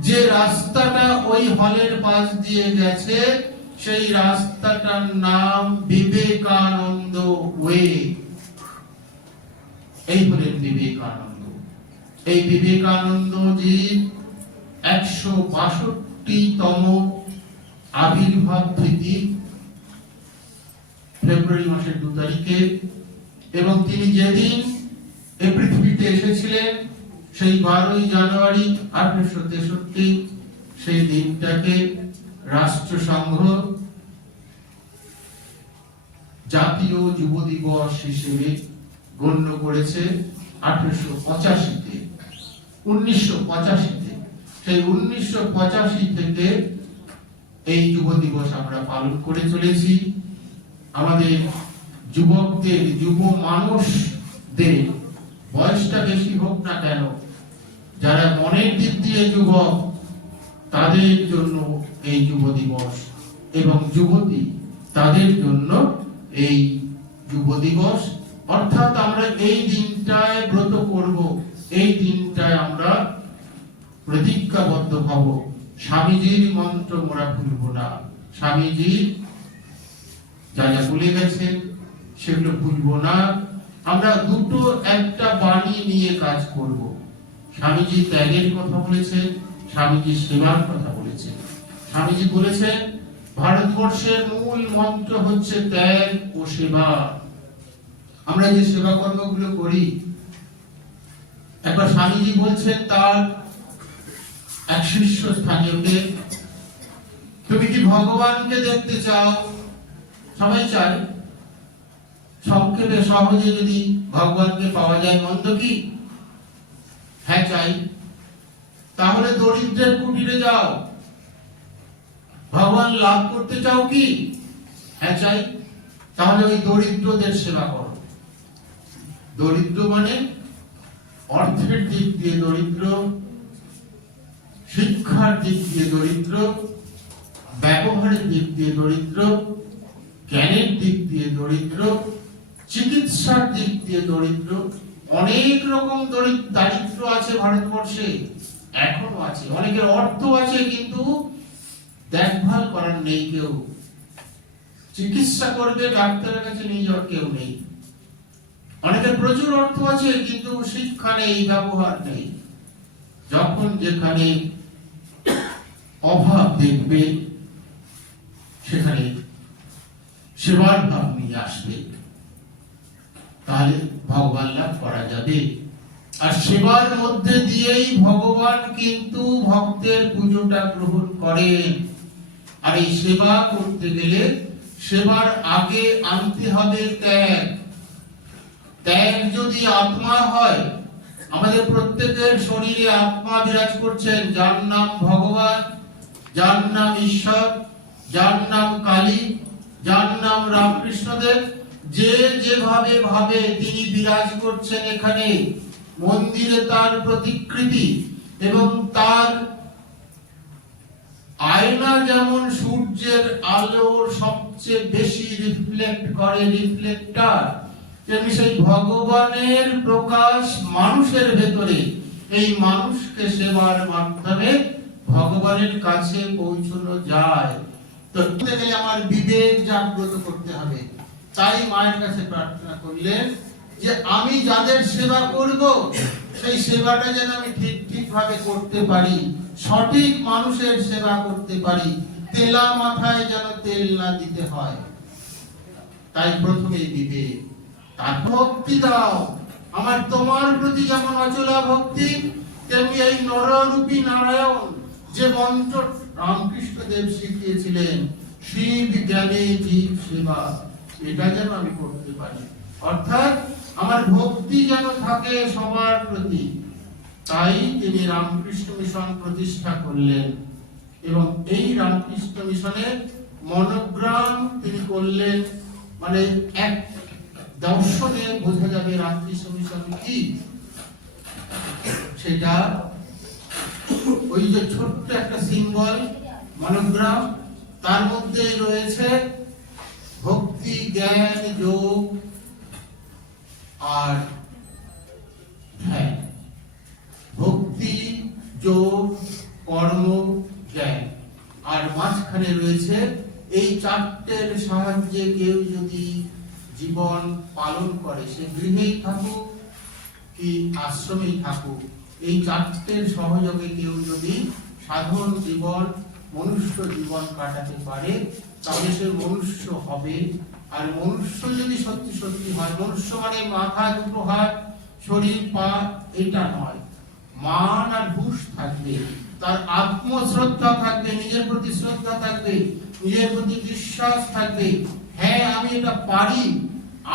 যে রাস্তাটা ওই হলের পাশ দিয়ে গেছে সেই রাস্তাটার নাম বিবেকানন্দ ওয়ে। এই হলেন বিবেকানন্দ। এই বিবেকানন্দজির 162তম আবির্ভাব তিথি ফেব্রুয়ারি মাসের 2 তারিখে, এবং তিনি যেদিন এই পৃথিবীতে এসেছিলেন সেই 12ই জানুয়ারি 1863, সেই দিনটাকে রাষ্ট্রসংঘ জাতীয় যুব দিবস হিসেবে গণ্য করেছে 1885-তে। 1985-তে, সেই 1985 থেকে এই যুব দিবস আমরা পালন করে চলেছি। আমাদের যুবকদের, যুব মানুষদের বয়সটা বেশি হোক না কেন, যারা মনের দিক দিয়ে যুবক তাদের জন্য এই যুব দিবস, এবং যুবতী তাদের জন্য এই যুব দিবস। অর্থাৎ আমরা এই দিনটায় ব্রত করব, এই দিনটায় আমরা প্রতিজ্ঞাবদ্ধ হব, স্বামীজির মন্ত্র মোরা ভুলব না, স্বামীজি যা যা বলে গেছেন সেগুলো ভুলব না। আমরা দুটো একটা বাণী নিয়ে কাজ করব। স্বামীজি ত্যাগের কথা বলেছেন, স্বামীজি সেবার কথা বলেছেন। স্বামীজি বলেছেন ভারতবর্ষের মূল মন্ত্র হচ্ছে ত্যাগ ও সেবা। আমরা যে সেবা কর্মগুলো করি, একবার স্বামীজি বলছেন তার এক শিষ্য স্থানীয়কে, তুমি কি ভগবানকে দেখতে চাও? সবাই চায়, সংক্ষেপে সহজে যদি ভগবানকে পাওয়া যায় মন্দ কি? হ্যাঁ চাই। তাহলে দরিদ্রের কুটিরে যাও। ভগবান লাভ করতে চাও কি? হ্যাঁ চাই। তাহলে ওই দরিদ্রদের সেবা করো। দরিদ্র মানে অর্থের দিক দিয়ে দরিদ্র, শিক্ষার দিক দিয়ে দরিদ্র, ব্যবহারের দিক দিয়ে দরিদ্র, জ্ঞানের দিক দিয়ে দরিদ্র, চিকিৎসার দিক দিয়ে দরিদ্র। অনেক রকম দারিদ্র আছে ভারতবর্ষে, এখনো আছে। অনেকের অর্থ আছে কিন্তু দেখভাল করার নেই কেউ, চিকিৎসা করবে ডাক্তারের কাছে নিয়ে যাওয়ার কেউ নেই। অনেকের প্রচুর অর্থ আছে কিন্তু শিক্ষা নেই, ব্যবহার নেই। যখন যেখানে অভাব দেখবে সেখানে সেবার ভাব নিয়ে আসবে, তাহলে ভগবান লাভ করা যাবে। আর সেবার মধ্যে দিয়েই ভগবান কিন্তু ভক্তের পুজোটা গ্রহণ করেন। আর এই সেবা করতে গেলে সেবার আগে আনতে হবে ত্যাগ। ত্যাগ যদি আত্মা হয়, আমাদের প্রত্যেকের শরীরে আত্মা বিরাজ করছেন, যার নাম ভগবান, যার নাম ঈশ্বর, যার নাম কালী, যার নাম রামকৃষ্ণদেব। যে যেভাবে ভাবে তিনি বিরাজ করছেন এখানে মন্দিরে, তার প্রতিকৃতি এবং তার আয়না যেমন সূর্যের আলোর সবচেয়ে বেশি রিফ্লেক্ট করে, রিফ্লেক্টর, তেমনি সেই ভগবানের প্রকাশ মানুষের ভেতরে। এই মানুষকে সেবার মাধ্যমে ভগবানের কাছে পৌঁছানো যায়। তো গেলে আমার বিবেক জাগ্রত করতে হবে। তাই মায়ের কাছে প্রার্থনা করলেন যে আমি যাদের সেবা করব সেই সেবাটা যেন আমি ঠিক ভাবে করতে পারি, সঠিক মানুষের সেবা করতে পারি, তেলা মাথায় যেন তেল না দিতে হয়। তাই প্রথমে বিবেক, তার ভক্তি দাও। আমার তোমার প্রতি যেমন অচলা ভক্তি, তেমনি এই নররূপী নারায়ণ যে মন্ত্র রামকৃষ্ণদেব শিখিয়েছিলেন, শিব জ্ঞানে জীব সেবা, এটা যেন আমি করতে পারি। অর্থাৎ আমার ভক্তি যেন থাকে সবার প্রতি। তাই তিনি রামকৃষ্ণ মিশন প্রতিষ্ঠা করলেন এবং এই রামকৃষ্ণ মিশনের মনোগ্রাম তিনি করলেন। মানে এক দর্শনে বোঝা যাবে রামকৃষ্ণ মিশন কি। সেটা ওই যে ছোট্ট একটা সিম্বল মনোগ্রাম, তার মধ্যে রয়েছে ভক্তি, জ্ঞান, যোগ আর ধ্যান। ভক্তি, যোগ, কর্ম, জ্ঞান, আর মাঝখানে রয়েছে এই চারটের সাহায্যে কেউ যদি জীবন পালন করে, সে গৃহেই থাকুক কি আশ্রমেই থাকুক, এই চারটের সহযোগে কেউ যদি সাধারণ জীবন, মনুষ্য জীবন কাটাতে পারে, তাহলে সে মনুষ্য হবে। আর মনুষ্য যদি সত্যি সত্যি হয়, মনুষ্য মানে মাথা, দুটো হাত, শরীর, পা, এটা নয়, মান আর হুঁশ থাকবে, তার আত্মশ্রদ্ধা থাকবে, নিজের প্রতি শ্রদ্ধা থাকবে, নিজের প্রতি বিশ্বাস থাকবে। হ্যাঁ, আমি এটা পারি,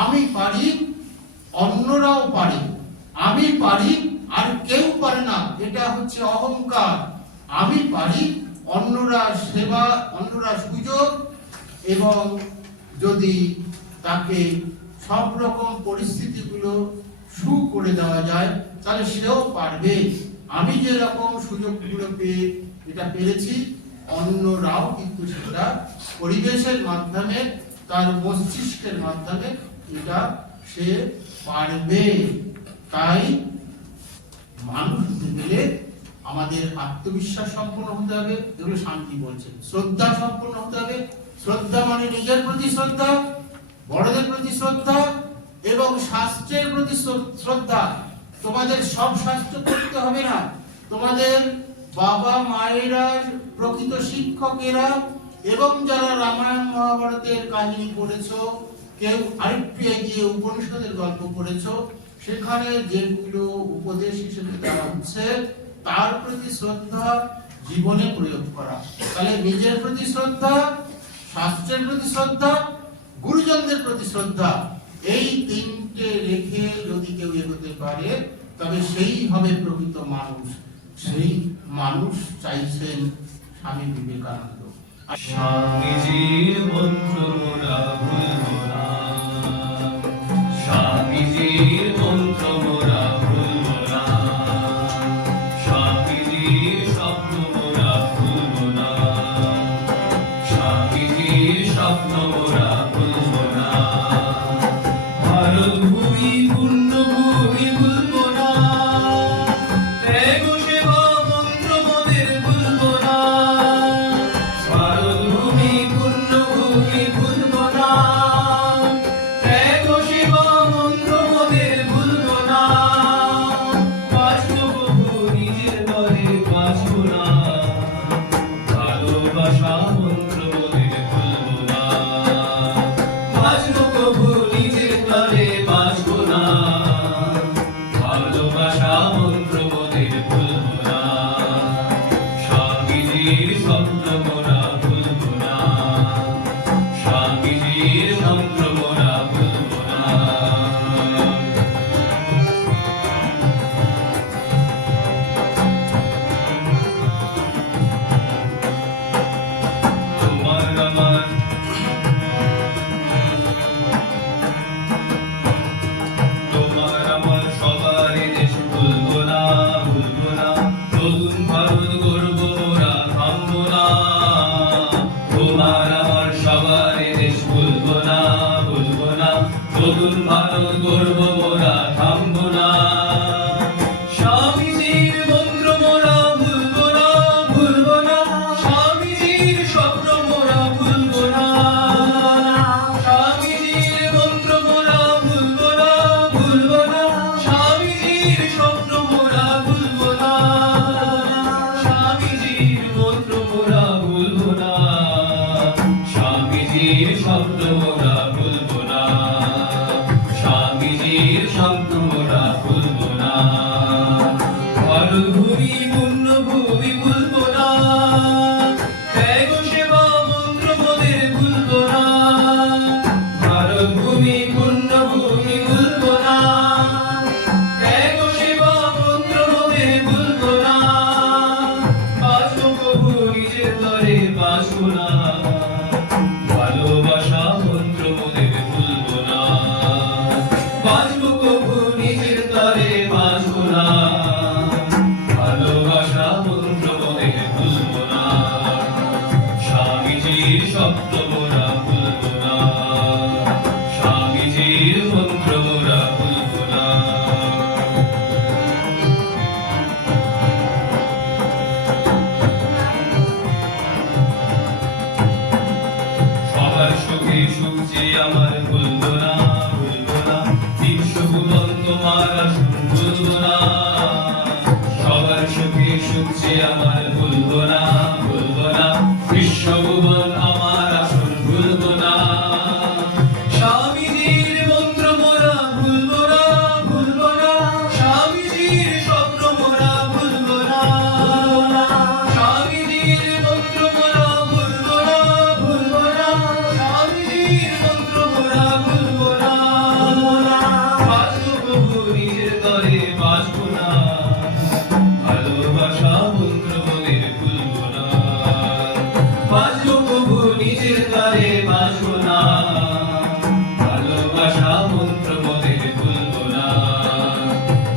আমি পারি, অন্যরাও পারে, আমি পারি আর কেউ পারে না, এটা হচ্ছে অহংকার। আমি পারি, অন্যরা সেবা, অন্যরা সুযোগ, এবং যদি তাকে সব রকম পরিস্থিতিগুলো সু করে দেওয়া যায়, তাহলে সেও পারবে। আমি যে রকম সুযোগগুলো পেয়ে এটা পেরেছি, অন্যরাও কিন্তু সেটা পরিবেশের মাধ্যমে, তার মস্তিষ্কের মাধ্যমে এটা সে পারবে। তাই মানুষ হতে গেলে আমাদের আত্মবিশ্বাস সম্পন্ন হতে হবে, এগুলো শান্তি বলছে। শ্রদ্ধা সম্পন্ন হতে হবে, শ্রদ্ধা মানে নিজের প্রতি শ্রদ্ধা, বড়দের প্রতি শ্রদ্ধা এবং শাস্ত্রের প্রতি শ্রদ্ধা। তোমাদের সব শাস্ত্র পড়তে হবে না, তোমাদের বাবা মায়েরা, প্রকৃত শিক্ষকেরা এবং যারা রামায়ণ মহাভারতের কাহিনী পড়েছো, কেউ আরেকটু এগিয়ে উপনিষদের গল্প পড়েছো, সেখানে যেগুলো উপদেশ হিসেবে দেওয়া হচ্ছে তার প্রতি শ্রদ্ধা জীবনে প্রয়োগ করা। তাহলে নিজের প্রতি শ্রদ্ধা, শাস্ত্রের প্রতি শ্রদ্ধা, গুরুজনদের প্রতি শ্রদ্ধা, এই তিনটে রেখে যদি কেউ এগোতে পারে, তবে সেই হবে প্রকৃত মানুষ। সেই মানুষ চাইছেন স্বামী বিবেকানন্দ। স্বামীজির মন্ত্র মোরা ভুলব না, স্বামীজির মন্ত্র মোরা ভুলব না, স্বামীজির স্বপ্ন মোরা ভুলব না, স্বামীজির স্বপ্ন মোরা ভুলব না। ভারত ভূমি পুণ্যভূমি ভুলব না, ত্যাগ সেবা মন্ত্র মোদের ভুলব না। ভারত ভূমি পুণ্যভূমি ভুলব না, ত্যাগ সেবা মন্ত্র মোদের ভুলব না। বাঁচব প্রভু নিজের ঘরে বাঁচব না, ভালোবাসা মন্ত্র মোদের ভুলব না। বাঁচব প্রভু নিজের ঘরে বাঁচব না, ভালোবাসা মন্ত্র মোদের ভুলব না। স্বামীজির স্বপ্ন মোরা ভুলব না, স্বামীজির মন্ত্র মোরা ভুলব না। তোমার আমার তোমার আমার সবার দেশ ভুলব না, ভুলব না। নতুন ভারত গর্ব মোরা থামব না, তোমার আমার সবার দেশ ভুলব না, ভুলব না। নতুন ভারত গর্ব মোরা থামব না। স্বামীজির মন্ত্র মোরা ভুলব না, ভুলব না। স্বামীজির স্বপ্ন মোরা ভুলব না, স্বামীজির মন্ত্র মোরা ভুলব না, ভুলব না। স্বামীজির স্বপ্ন মোরা ভুলব না, স্বামীজির মন্ত্র মোরা ভুলব না, স্বামীজির স্বপ্ন মোরা ভুলব না, স্বামীজির স্বপ্ন মোরা ভুলব না। ভারত ভূমি পুণ্যভূমি ভুলব না, ত্যাগ সেবা মন্ত্র মোদের ভুলব না। ভারত ভূমি পুণ্যভূমি ভুলব না, ত্যাগ সেবা মন্ত্র মোদের ভুলব না। বাঁচব প্রভু নিজের দরে বাঁচব না, ভালোবাসা মন্ত্র মোরা ভুলবো না, স্বামীজির মন্ত্র মোরা ভুলবো না। সবার সুখে সুখ যে আমার ভুলবো না, ভুলবো না, বিশ্বভুবন তোমার আসন ভুলবো না। সবার সুখে সুখ যে আমার ভুলবো না, ভুলবো না, বিশ্বভুবন আমার আসন ভুলবো না। স্বামীজির মন্ত্র মোরা ভুলবো না, ভুলবো না, স্বামীজির স্বপ্ন মোরা ভুলবো না। স্বামীজির মন্ত্র মোরা ভুলবো না, ভুলবো না, স্বামীজির মন্ত্র মোরা ভুলবো না। বাঁচবো প্রভু নিজের তরে বাঁচবো না, ভালোবাসা মন্ত্র মোদের ভুলবো না। বাঁচবো প্রভু নিজের তরে বাঁচবো না, ভালোবাসা মন্ত্র মোদের ভুলবো না।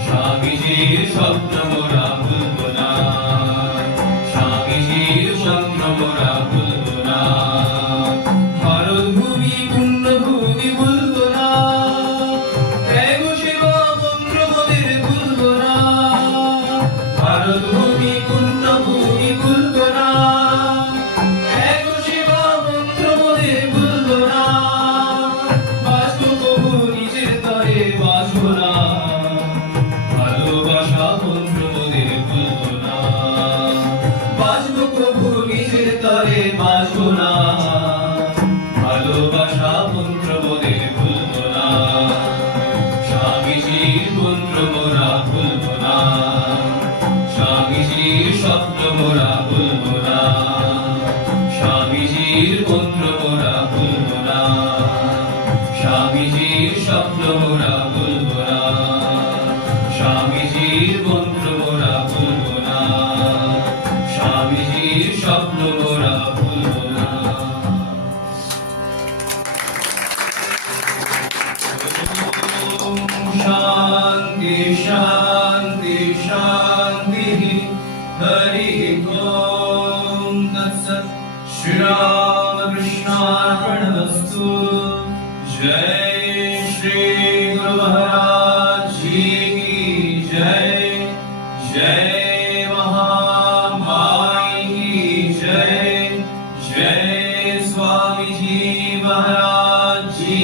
স্বামীজির স্বপ্ন মোরা ভুলবো না, স্বামীজির স্বপ্ন মোরা ভুলবো না। ভারত ভূমি পুণ্যভূমি ভুলবো না, ত্যাগ সেবা মন্ত্র মোদের ভুলবো না। ভারত ভূমি পুণ্যভূমি ভুলবো না, ত্যাগ সেবা মন্ত্র মোদের ভুলবো না। বাঁচবো প্রভু নিজের তরে বাঁচবো না, ভালোবাসা মন্ত্র মোদের ভুলবো না। বাঁচবো প্রভু নিজের তরে বাঁচবো না, ভালোবাসা মন্ত্র মোদের ভুলবো না। স্বামীজির মন্ত্র মোরা ভুলবো না, স্বামীজির স্বপ্ন মোরা ভুলবো না। স্বামীজির মন্ত্র মোরা ভুলবো না, স্বামীজির স্বপ্ন মোরা ভুলবো না। স্বামীজির মন্ত্র মোরা ভুলবো না, স্বামীজির স্বপ্ন মোরা ভুলবো না। শান্তি শান্তি শান্তি হরি ওম তৎসৎ। শ্রী রামকৃষ্ণার্পণমস্তু। জয় শ্রী গুরু মহারাজ जी की जय। जय महामाई की जय। जय स्वामी जी महाराज जी